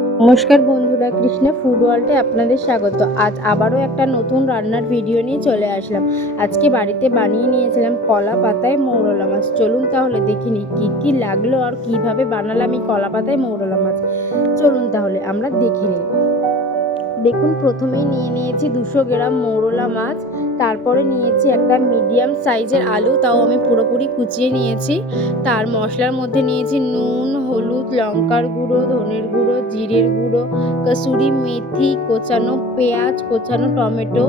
নমস্কার বন্ধুরা, কৃষ্ণা ফুড ওয়ার্ল্ডে আপনাদের স্বাগত। আজ আবারও একটা নতুন রান্নার ভিডিও নিয়ে চলে আসলাম। আজকে বাড়িতে বানিয়ে নিয়েছিলাম কলা পাতায় মৌরলা মাছ। চলুন তাহলে দেখি নিই কী কী লাগল আর কীভাবে বানালাম এই কলা পাতায় মৌরলা মাছ। চলুন তাহলে আমরা দেখি নিই। দেখুন, প্রথমেই নিয়ে নিয়েছি দুশো গ্রাম মৌরলা মাছ। তারপরে নিয়েছি একটা মিডিয়াম সাইজের আলু, তাও আমি পুরোপুরি কুচিয়ে নিয়েছি। তার মশলার মধ্যে নিয়েছি নুন, হলুদ, লঙ্কার গুঁড়ো, ধনের গুঁড়ো, জিরের গুঁড়ো, কসুরি মেথি, কোচানো পেঁয়াজ, কোচানো টমেটো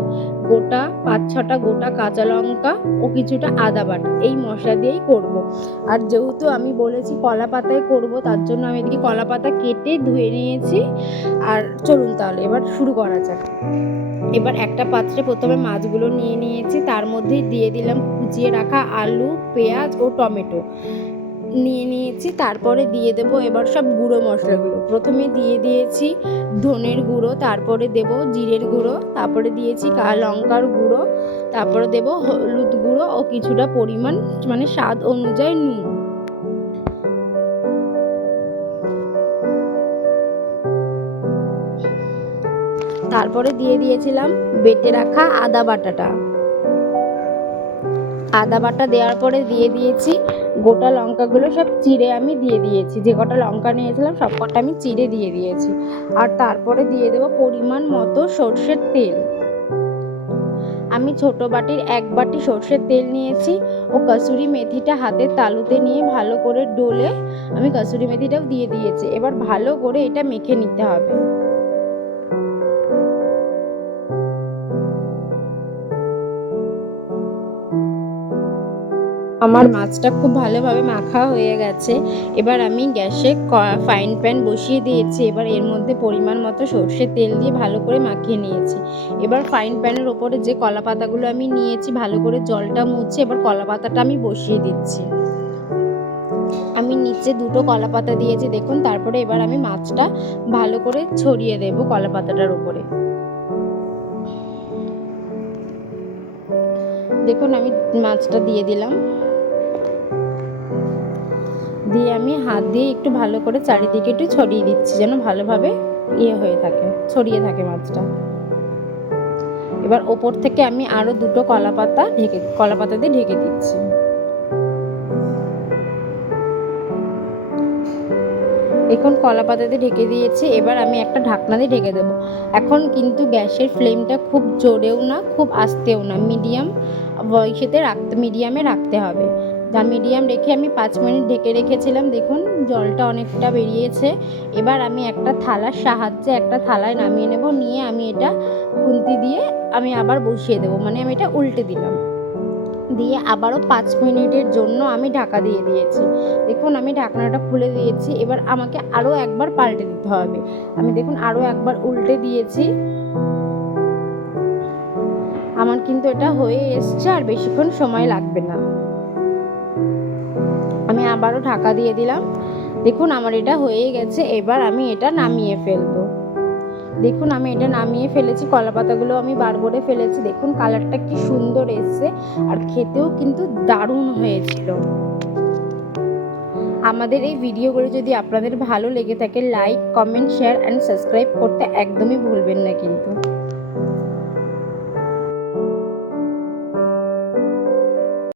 গোটা, পাঁচ ছটা গোটা কাঁচা লঙ্কা ও কিছুটা আদা বাটা। এই মশলা দিয়েই করব। আর যেহেতু আমি বলেছি কলা পাতায় করব, তার জন্য আমি এদিকে কলা পাতা কেটে ধুয়ে নিয়েছি। আর চলুন তাহলে, এবার শুরু করা যাক। এবার একটা পাত্রে প্রথমে মাছগুলো নিয়ে নিয়েছি। তার মধ্যে দিয়ে দিলাম কুচিয়ে রাখা আলু, পেঁয়াজ ও টমেটো। নিয়ে নিয়েছি, তারপরে দিয়ে দেব এবার সব গুঁড়ো মশলাগুলো। প্রথমে দিয়ে দিয়েছি ধনের গুঁড়ো, তারপরে দেব জিরের গুঁড়ো, তারপরে দিয়েছি লঙ্কার গুঁড়ো, তারপরে দেব হলুদ গুঁড়ো ও কিছুটা পরিমাণ মানে স্বাদ অনুযায়ী নুন। তারপরে দিয়ে দিয়েছিলাম বেটে রাখা আদা বাটাটা। আদা বাটা দেওয়ার পরে দিয়ে দিয়েছি গোটা লঙ্কাগুলো সব চিড়ে আমি দিয়ে দিয়েছি। যে কটা লঙ্কা নিয়েছিলাম সব কটা আমি চিড়ে দিয়ে দিয়েছি। আর তারপরে দিয়ে দেবো পরিমাণ মতো সর্ষের তেল। আমি ছোট বাটির এক বাটি সর্ষের তেল নিয়েছি। ও কসুরি মেথিটা হাতের তালুতে নিয়ে ভালো করে ডলে আমি কসুরি মেথিটাও দিয়ে দিয়েছি। এবার ভালো করে এটা মেখে নিতে হবে। আমার মাছটা খুব ভালোভাবে মাখা হয়ে গেছে। এবার আমি গ্যাসে ফাইন প্যান বসিয়ে দিয়েছি। এবার এর মধ্যে পরিমাণ মতো সর্ষের তেল দিয়ে ভালো করে মাখিয়ে নিয়েছি। এবার ফাইন প্যানের ওপরে যে কলা পাতাগুলো আমি নিয়েছি, ভালো করে জলটা মুছে এবার কলা পাতাটা আমি বসিয়ে দিচ্ছি। আমি নিচে দুটো কলা পাতা দিয়েছি, দেখুন। তারপরে এবার আমি মাছটা ভালো করে ছড়িয়ে দেব কলা পাতাটার উপরে দেখুন, আমি মাছটা দিয়ে দিলাম। দিয়ে আমি হাত দিয়ে একটু ভালো করে চারিদিকে একটু ছড়িয়ে দিচ্ছি যেন ভালোভাবে ইয়ে হয়ে থাকে, ছড়িয়ে থাকে মাছটা। এবার ওপর থেকে আমি আরও দুটো কলা পাতা ঢেকে, কলা পাতা দিয়ে ঢেকে দিচ্ছি। এখন কলা পাতা দিয়ে ঢেকে দিয়েছি, এবার আমি একটা ঢাকনা দিয়ে ঢেকে দেবো। এখন কিন্তু গ্যাসের ফ্লেমটা খুব জোরেও না, খুব আস্তেও না, মিডিয়াম বয়সেতে রাখতে, মিডিয়ামে রাখতে হবে। যা মিডিয়াম রেখে আমি পাঁচ মিনিট ঢেকে রেখেছিলাম, দেখুন জলটা অনেকটা বেরিয়েছে। এবার আমি একটা থালার সাহায্যে একটা থালায় নামিয়ে নেব, নিয়ে আমি এটা খুন্তি দিয়ে আমি আবার বসিয়ে দেবো মানে আমি এটা উল্টে দিলাম। দিয়ে আবারও পাঁচ মিনিটের জন্য আমি ঢাকা দিয়ে দিয়েছি। দেখুন আমি ঢাকনাটা খুলে দিয়েছি, এবার আমাকে আরও একবার পাল্টে দিতে হবে। আমি দেখুন আরও একবার উল্টে দিয়েছি। আমার কিন্তু এটা হয়ে এসছে, আর বেশিক্ষণ সময় লাগবে না। আবারও ঢাকা দিয়ে দিলাম। দেখুন আমার এটা হয়ে গেছে, এবার আমি এটা নামিয়ে ফেলব। দেখুন আমি এটা নামিয়ে ফেলেছি কলা পাতাগুলো আমি বার করে ফেলেছি। দেখুন কালারটা কি সুন্দর এসছে আর খেতেও কিন্তু দারুণ হয়েছিল। আমাদের এই ভিডিওগুলো যদি আপনাদের ভালো লেগে থাকে like comment share and subscribe করতে একদমই ভুলবেন না কিন্তু।